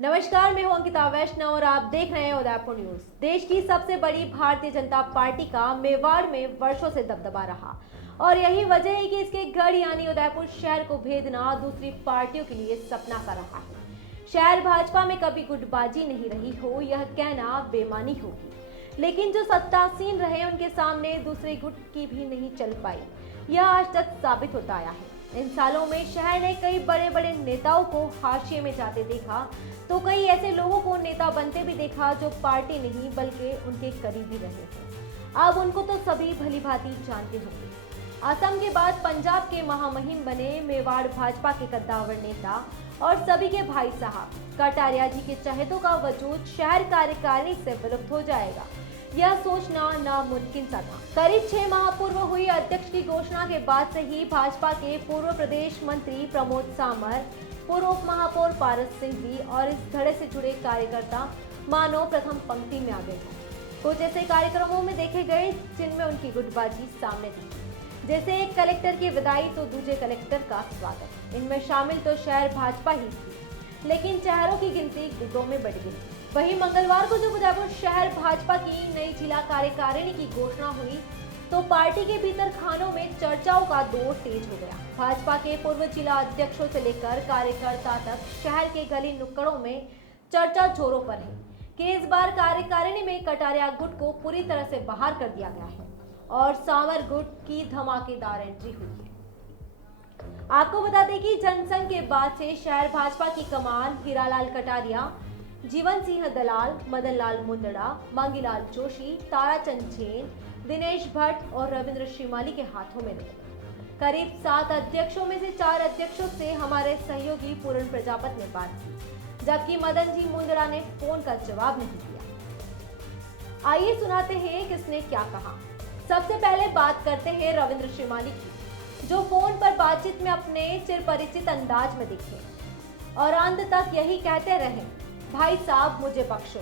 नमस्कार, मैं हूं अंकिता वैष्णव और आप देख रहे हैं उदयपुर न्यूज। देश की सबसे बड़ी भारतीय जनता पार्टी का मेवाड़ में वर्षों से दबदबा रहा और यही वजह है कि इसके गढ़ यानी उदयपुर शहर को भेदना दूसरी पार्टियों के लिए सपना सा रहा है। शहर भाजपा में कभी गुटबाजी नहीं रही हो यह कहना बेमानी होगी, लेकिन जो सत्तासीन रहे उनके सामने दूसरे गुट की भी नहीं चल पाई। यह आज तक साबित होता आया है। इन सालों में शहर ने कई बड़े बड़े नेताओं को हाशिए में जाते देखा तो कई ऐसे लोगों को नेता बनते भी देखा जो पार्टी नहीं बल्कि उनके करीबी रहे हैं। अब उनको तो सभी भली भांति जानते होंगे। असम के बाद पंजाब के महामहिम बने मेवाड़ भाजपा के कद्दावर नेता और सभी के भाई साहब कटारिया जी के चहेतों का वजूद शहर कार्यकारिणी से विलुप्त हो जाएगा, यह सोचना नामुमकिन सा था। करीब 6 माह पूर्व हुई अध्यक्ष की घोषणा के बाद से ही भाजपा के पूर्व प्रदेश मंत्री प्रमोद सामर, पूर्व उप महापौर पारस सिंह जी और इस धड़े से जुड़े कार्यकर्ता मानो प्रथम पंक्ति में आ गए हैं। कुछ ऐसे कार्यक्रमों में देखे गए जिनमें उनकी गुटबाजी सामने थी, जैसे एक कलेक्टर की विदाई तो दूसरे कलेक्टर का स्वागत। इनमें शामिल तो शहर भाजपा ही थी, लेकिन चेहरों की गिनती गुटों में बढ़ गई। वहीं मंगलवार को जब उदयपुर शहर भाजपा की नई जिला कार्यकारिणी की घोषणा हुई तो पार्टी के भीतर खानों में चर्चाओं का दौर तेज हो गया। भाजपा के पूर्व जिला अध्यक्षों से लेकर कार्यकर्ता तक शहर के गली नुक्कड़ों में चर्चा जोरों पर है कि इस बार कार्यकारिणी में कटारिया गुट को पूरी तरह से बाहर कर दिया गया है और सावर गुट की धमाकेदार एंट्री हुई है। आपको बता दें कि जनसंघ के बाद से शहर भाजपा की कमान हीरालाल कटारिया, जीवन सिंह दलाल, मदन लाल मुंदड़ा, मांगीलाल जोशी, ताराचंद जैन, दिनेश भट्ट और रविंद्र श्रीमाली के हाथों में रही। करीब 7 अध्यक्षों में से 4 अध्यक्षों से हमारे सहयोगी पूर्ण प्रजापत ने बात की, जबकि मदन जी मुंदड़ा ने फोन का जवाब नहीं दिया। आइए सुनाते हैं किसने क्या कहा। सबसे पहले बात करते हैं रविंद्र श्रीमाली की, जो फोन पर बातचीत में अपने चिरपरिचित अंदाज में दिखे और अंत तक यही कहते रहे, भाई साहब मुझे बख्शो,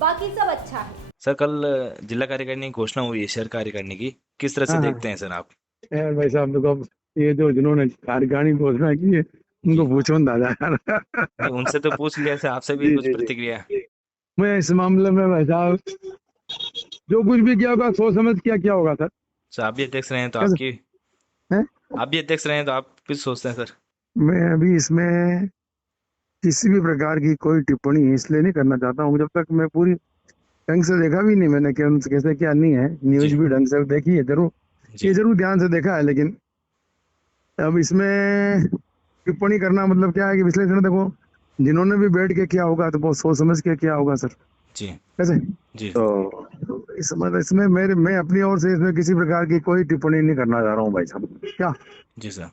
बाकी सब अच्छा है। सर, कल जिला कार्यकारिणी की घोषणा हुई है शहर कार्यकारिणी की, किस तरह से हाँ हाँ देखते हैं सर आप? यार भाई साहब देखो, अब ये जो जिन्होंने कार्यकारिणी की घोषणा की है जी उनको पूछो ना दादा यार। नहीं, उनसे तो पूछ लिया सर, आपसे भी जी कुछ जी जी प्रतिक्रिया? मैं इस मामले में भाई साहब जो कुछ भी किया होगा सोच समझ किया क्या होगा सर। सर, आप भी अध्यक्ष रहे हैं तो कैसे आपकी हैं? आप भी अध्यक्ष रहे हैं तो आप कुछ सोचते हैं सर? मैं अभी इसमें किसी भी प्रकार की कोई टिप्पणी इसलिए नहीं करना चाहता हूँ जब तक मैं पूरी ढंग से देखा भी नहीं, मैंने क्या उनसे कैसे क्या नहीं है, न्यूज जी भी ढंग से देखी है जरूर, जी ये जरूर ध्यान से देखा है, लेकिन अब इसमें टिप्पणी करना मतलब क्या है कि विश्लेषण देखो, जिन्होंने भी बैठ के किया होगा तो बहुत सोच समझ के किया होगा सर। जी कैसे जी तो इस मतलब इसमें मैं अपनी ओर से इसमें किसी प्रकार की कोई टिप्पणी नहीं करना चाह रहा हूँ भाई साहब। क्या जी सर।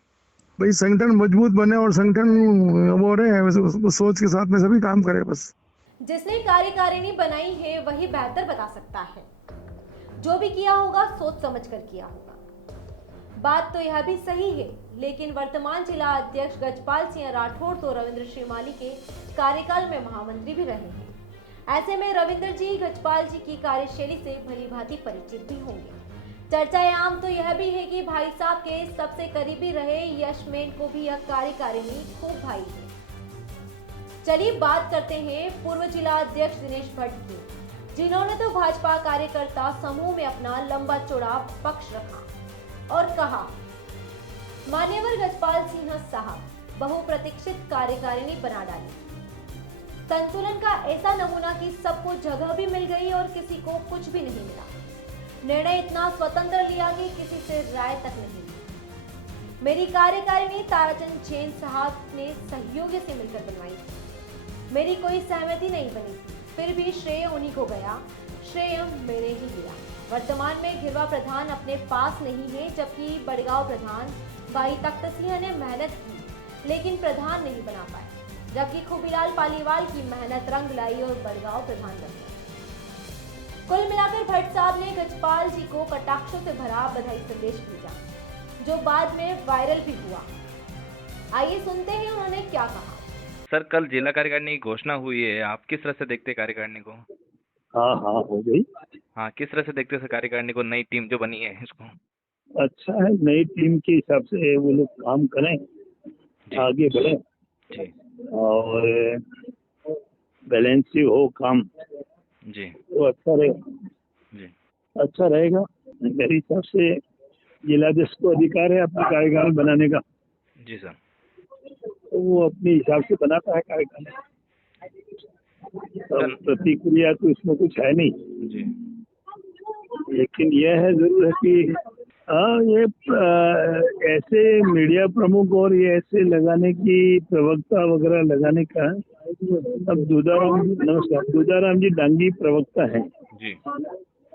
भाई संगठन मजबूत बने और संगठन वो रहे उस सोच के साथ में सभी काम करे बस। जिसने कार्यकारिणी बनाई है वही बेहतर बता सकता है। जो भी किया होगा सोच समझ कर किया होगा। बात तो यह भी सही है, लेकिन वर्तमान जिला अध्यक्ष गजपाल सिंह राठौड़ तो रविंद्र श्रीमाली के कार्यकाल में महामंत्री भी रहे हैं। ऐसे में रविंद्र जी गजपाल जी की कार्यशैली से भली भांति परिचित भी होंगे। चर्चाएं आम तो यह भी है कि भाई साहब के सबसे करीबी रहे यशमेन को भी यह कार्यकारिणी खूब भाई है। चलिए बात करते हैं पूर्व जिला अध्यक्ष दिनेश भट्ट की, जिन्होंने तो भाजपा कार्यकर्ता समूह में अपना लंबा चौड़ा पक्ष रखा और कहा, मान्यवर गजपाल सिंह साहब बहुप्रतीक्षित कार्यकारिणी बना डाली। संतुलन का ऐसा नमूना कि सबको जगह भी मिल गई और किसी को कुछ भी नहीं मिला। निर्णय इतना स्वतंत्र लिया कि किसी से राय तक नहीं ली। मेरी कार्यकारिणी ताराचंद जैन साहब ने सहयोगी से मिलकर बनवाई थी। मेरी कोई सहमति नहीं बनी थी, फिर भी श्रेय उन्हीं को गया, श्रेय मैंने ही लिया। वर्तमान में घिरवा प्रधान अपने पास नहीं है, जबकि बड़गांव प्रधान भाई तख्त सिंह ने मेहनत की लेकिन प्रधान नहीं बना पाए, जबकि खुबीलाल पालीवाल की मेहनत रंग लाई और बड़गांव प्रधान बन गए। कुल मिलाकर भट्ट साहब ने गजपाल जी को कटाक्षों से भरा बधाई संदेश भेजा, जो बाद में वायरल भी हुआ। आइए सुनते हैं उन्होंने क्या कहा। सर, कल जिला कार्यकारिणी की घोषणा हुई है, आप किस तरह से देखते हैं कार्यकारिणी को? हाँ हाँ हो गई। हाँ, किस तरह से देखते हैं सर कार्यकारिणी को, नई टीम जो बनी है इसको? अच्छा है, नई टीम के हिसाब से वो लोग काम करें, जी आगे बढ़े जी और बैलेंस हो काम जी तो अच्छा रहेगा। जी अच्छा रहेगा मेरे हिसाब से। जिलाध्यक्ष को अधिकार है अपनी कार्यकाल बनाने का, जी सर। तो वो अपने हिसाब से बनाता है कार्यकाल। अब प्रतिक्रिया तो इसमें कुछ है नहीं, जी लेकिन यह है जरूर है कि हाँ ये ऐसे मीडिया प्रमुख और ये ऐसे लगाने की प्रवक्ता वगैरह लगाने का। अब नमस्कार, दूधाराम जी डांगी प्रवक्ता हैं, जी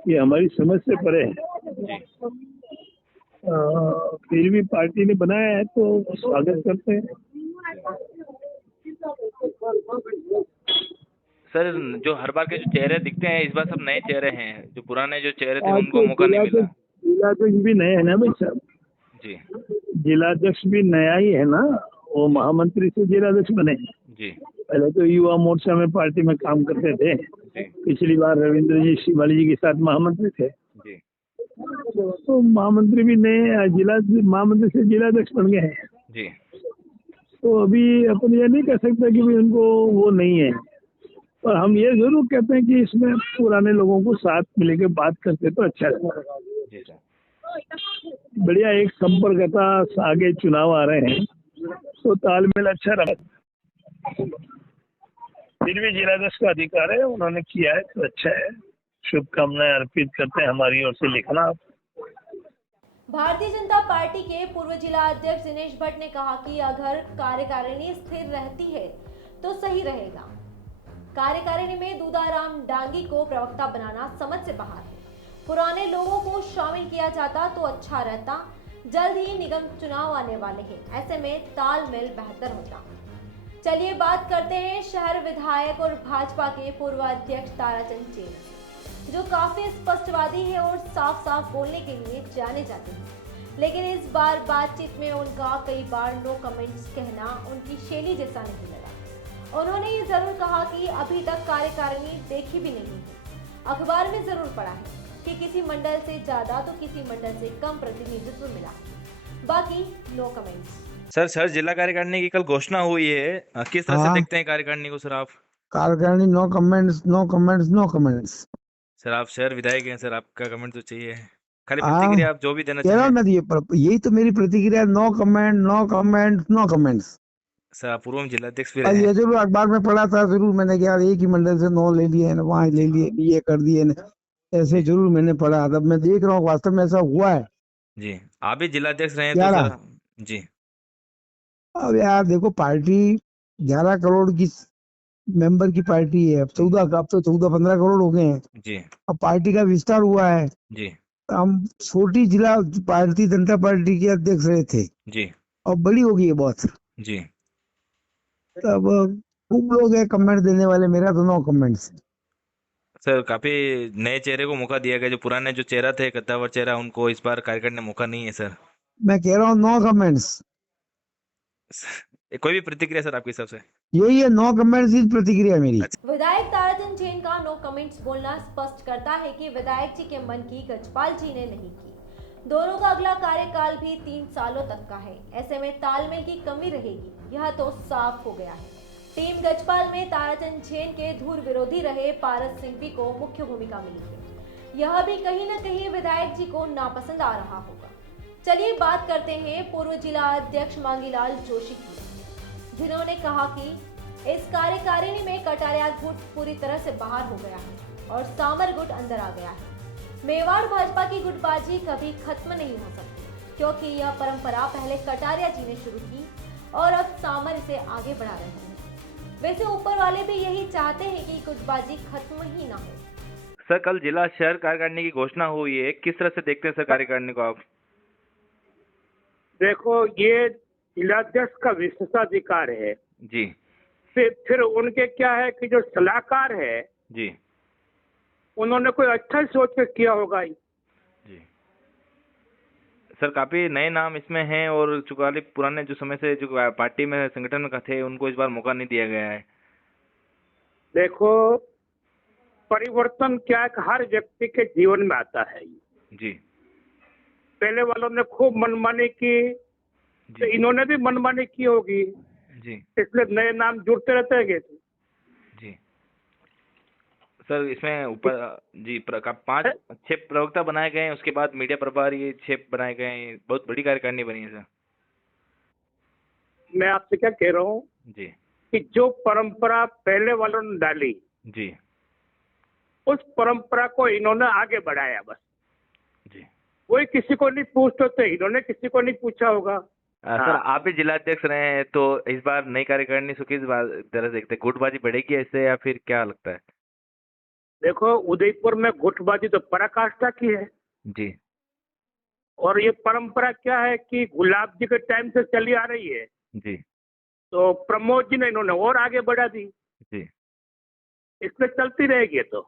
ये हमारी समझ से परे है। जी फिर भी पार्टी ने बनाया है तो स्वागत करते हैं। सर, जो हर बार के जो चेहरे दिखते हैं इस बार सब नए चेहरे हैं, जो पुराने जो चेहरे थे आज उनको तो मौका नहीं मिला। जिलाध्यक्ष भी नए है ना भाई साहब, जी जिलाध्यक्ष भी नया ही है ना, वो महामंत्री से जिलाध्यक्ष बने। जी पहले तो युवा मोर्चा में पार्टी में काम करते थे, जी पिछली बार रविंद्र जी शिवाली जी के साथ महामंत्री थे, जी तो महामंत्री भी नए महामंत्री से जिलाध्यक्ष बन गए हैं। जी तो अभी अपन ये नहीं कह सकते कि भी उनको वो नहीं है, पर हम ये जरूर कहते हैं कि इसमें पुराने लोगों को साथ मिलकर बात करते तो अच्छा लगता। जी सर। बढ़िया एक संपर्कता, आगे चुनाव आ रहे हैं तो तालमेल अच्छा रहा। फिर भी जिलाध्यक्ष का अधिकार है, उन्होंने किया है तो अच्छा है। शुभकामनाएं अर्पित करते हैं हमारी ओर से। लिखना आप। भारतीय जनता पार्टी के पूर्व जिला अध्यक्ष दिनेश भट्ट ने कहा कि अगर कार्यकारिणी स्थिर रहती है तो सही रहेगा। कार्यकारिणी में दूधाराम डांगी को प्रवक्ता बनाना समझ से बाहर है। पुराने लोगों को शामिल किया जाता तो अच्छा रहता। जल्द ही निगम चुनाव आने वाले हैं, ऐसे में तालमेल बेहतर होता। चलिए बात करते हैं शहर विधायक और भाजपा के पूर्व अध्यक्ष ताराचंद चेन, जो काफी स्पष्टवादी है और साफ साफ बोलने के लिए जाने जाते हैं। लेकिन इस बार बातचीत में उनका कई बार नो कमेंट्स कहना उनकी शैली जैसा नहीं लगा। उन्होंने ये जरूर कहा कि अभी तक कार्यकारिणी देखी भी नहीं है। अखबार में जरूर पढ़ा है कि किसी मंडल से ज्यादा तो किसी मंडल से कम प्रतिनिधित्व मिला। बाकी नो कमेंट्स। सर, जिला कार्यकारिणी की कल घोषणा हुई है, किस तरह से देखते हैं कार्यकारिणी को सर आप? कार्यकारिणी no comments no comments no comments. Sir आप शहर विधायक हैं सर, आपका कमेंट तो चाहिए। खाली प्रतिक्रिया आप जो भी देना कह रहा हूँ चाहें। मैं, यही तो मेरी प्रतिक्रिया, no comment no comment no comments. Sir आप पूर्व जिलाध्यक्ष भी और रहे ये हैं। जरूर अखबार में पढ़ा था, जरूर मैंने क्या एक ही मंडल से 9 ले लिए ना, वहाँ ले लिए, ये कर दिए ना, ऐसे जरूर मैंने पढ़ा। तब मैं देख रहा हूँ वास्तव में ऐसा हुआ है। जी, आप भी जिलाध्यक्ष रहे हैं तो 11 सर। जी अब यार देखो, पार्टी 11 करोड़ की मेंबर की पार्टी है। अब तो 14-15 करोड़ हो गए हैं। जी अब पार्टी का विस्तार हुआ है। जी हम छोटी जिला भारतीय जनता पार्टी के अध्यक्ष रहे थे, जी और बड़ी हो गई है बहुत। जी तब खूब लोग हैं कमेंट देने वाले, मेरा तो नो कमेंट्स। सर, काफी नए चेहरे को मौका दिया गया। जो पुराने जो चेहरा थे, कद्दावर चेहरा, उनको इस बार कार्यकारिणी में मौका नहीं है सर। मैं कह रहा हूँ नो कमेंट्स। कोई भी प्रतिक्रिया सर आपके हिसाब से? यही है, नो कमेंट्स की प्रतिक्रिया मेरी। विधायक ताराचंद जैन का नो कमेंट्स बोलना स्पष्ट करता है कि विधायक जी के मन की गजपाल जी ने नहीं की। दोनों का अगला कार्यकाल भी 3 सालों तक का है, ऐसे में तालमेल की कमी रहेगी, यह तो साफ हो गया है। टीम गजपाल में ताराचंद जैन के धुर विरोधी रहे पारस सिंघवी को मुख्य भूमिका मिली है। यह भी कहीं न कहीं विधायक जी को नापसंद आ रहा होगा। चलिए बात करते हैं पूर्व जिला अध्यक्ष मांगीलाल जोशी की, जिन्होंने कहा कि इस कार्यकारिणी में कटारिया गुट पूरी तरह से बाहर हो गया है और सामर गुट अंदर आ गया है। मेवाड़ भाजपा की गुटबाजी कभी खत्म नहीं हो सकती, क्योंकि यह परंपरा पहले कटारिया जी ने शुरू की और अब सामर इसे आगे बढ़ा रहे हैं। वैसे ऊपर वाले भी यही चाहते हैं कि गुटबाजी खत्म ही ना हो। सर, कल जिला शहर कार्यकारिणी की घोषणा हुई है, किस तरह से देखते हैं सर कार्यकारिणी को आप? देखो, ये जिलाध्यक्ष का विशेषाधिकार है जी फिर उनके क्या है कि जो सलाहकार है जी उन्होंने कोई अच्छा सोच के किया होगा। जी सर, काफी नए नाम इसमें हैं और चुकाली पुराने जो समय से जो पार्टी में संगठन में थे उनको इस बार मौका नहीं दिया गया है। देखो, परिवर्तन क्या है कि हर व्यक्ति के जीवन में आता है। जी पहले वालों ने खूब मनमानी की तो इन्होंने भी मनमानी की होगी, जी इसलिए नए नाम जुड़ते रहते हैं। जी सर इसमें ऊपर जी 6 प्रवक्ता बनाए गए हैं, उसके बाद मीडिया प्रभारी 6 बनाए गए हैं, बहुत बड़ी कार्यकारिणी बनी है सर। मैं आपसे क्या कह रहा हूँ जी कि जो परंपरा पहले वालों ने डाली, जी उस परंपरा को इन्होंने आगे बढ़ाया बस। जी। कोई किसी को नहीं पूछते थे, इन्होंने किसी को नहीं पूछा होगा। सर आप भी जिलाध्यक्ष रहे हैं, तो इस बार नई कार्यकारिणी से किस बार तरह से देखते हैं, गुटबाजी बढ़ेगी इससे या फिर क्या लगता है? देखो, उदयपुर में गुटबाजी तो पराकाष्ठा की है, जी और ये परंपरा क्या है कि गुलाब जी के टाइम से चली आ रही है, जी तो प्रमोद जी ने इन्होंने और आगे बढ़ा दी, जी इसमें चलती रहेगी ये तो।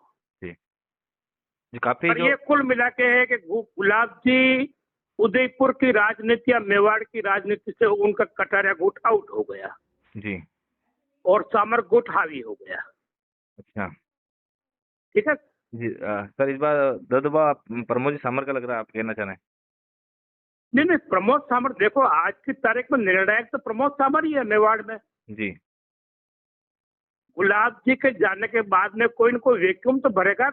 जी काफी पर ये कुल मिला के है कि गुलाब जी उदयपुर की राजनीति या मेवाड़ की राजनीति से उनका कटारिया गुट आउट हो गया जी और सामर गुट हावी हो गया। अच्छा ठीक है जी। सर इस बार दबदबा प्रमोद जी सामर का लग रहा है, आप कहना चाह रहे हैं? नहीं, प्रमोद सामर देखो, आज की तारीख में निर्णायक तो प्रमोद सामर ही है मेवाड़ में। जी गुलाब जी के जाने के बाद में कोई न कोई वैक्यूम तो भरेगा,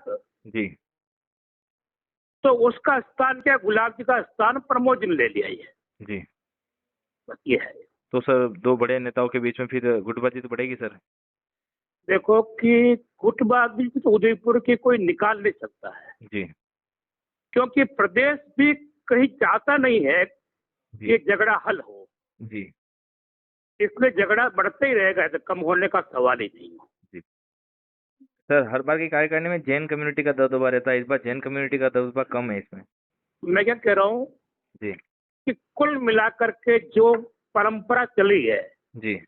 तो उसका स्थान क्या, गुलाब जी का स्थान प्रमोद जी ने ले लिया है। जी बस ये है। तो सर दो बड़े नेताओं के बीच में फिर गुटबाजी तो बढ़ेगी सर? देखो कि गुटबाजी तो उदयपुर की कोई निकाल नहीं सकता है, जी क्योंकि प्रदेश भी कहीं चाहता नहीं है जी कि झगड़ा हल हो, जी इसलिए झगड़ा बढ़ते ही रहेगा, तो कम होने का सवाल ही नहीं है। जी। सर हर बार की कार्यकारिणी में जैन कम्युनिटी का दबदबा रहता है, इस बार जैन कम्युनिटी का दबदबा कम है इसमें। मैं क्या कह रहा हूँ जी कि कुल मिलाकर के जो परंपरा चली है, जी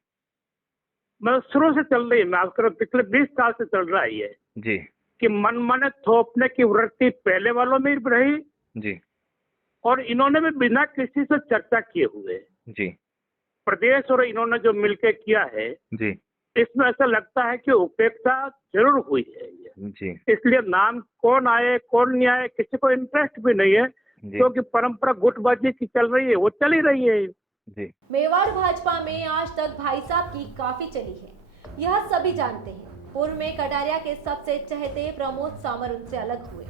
मतलब शुरू से चल रही है, मैं आपको पिछले 20 साल से चल रहा है ये, जी कि मनमाने थोपने की वृत्ति पहले वालों में भी रही, जी और इन्होंने भी बिना किसी से चर्चा किए हुए जी प्रदेश और इन्होंने जो मिलकर किया है, जी इसमें ऐसा लगता है कि उपेक्षा जरूर हुई है ये। जी इसलिए नाम कौन आए कौन नहीं आए किसी को इंटरेस्ट भी नहीं है, जी क्योंकि परंपरा गुटबाजी की चल रही है, वो चली रही है। जी। मेवाड़ भाजपा में आज तक भाई साहब की काफी चली है, यह सभी जानते हैं। पूर्व में कटारिया के सबसे चहेते प्रमोद सामर उनसे अलग हुए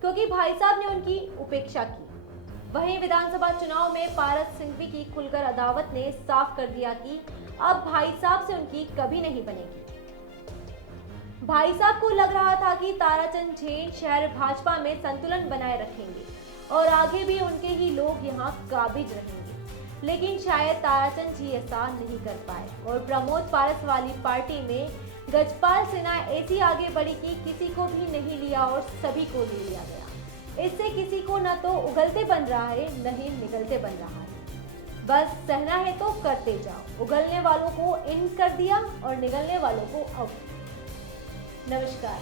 क्योंकि भाई साहब ने उनकी उपेक्षा की। वहीं विधानसभा चुनाव में पारस सिंघवी की खुलकर अदावत ने साफ कर दिया कि अब भाई साहब से उनकी कभी नहीं बनेगी। भाई साहब को लग रहा था कि ताराचंद जैन शहर भाजपा में संतुलन बनाए रखेंगे और आगे भी उनके ही लोग यहाँ काबिज रहेंगे, लेकिन शायद ताराचंद जी ऐसा नहीं कर पाए और प्रमोद पारस वाली पार्टी में गजपाल सेना ऐसी आगे बढ़ी कि किसी को भी नहीं लिया और सभी को ले लिया गया। इससे किसी को न तो उगलते बन रहा है न ही निगलते बन रहा है। बस सहना है तो करते जाओ, उगलने वालों को इन कर दिया और निगलने वालों को आउट। नमस्कार।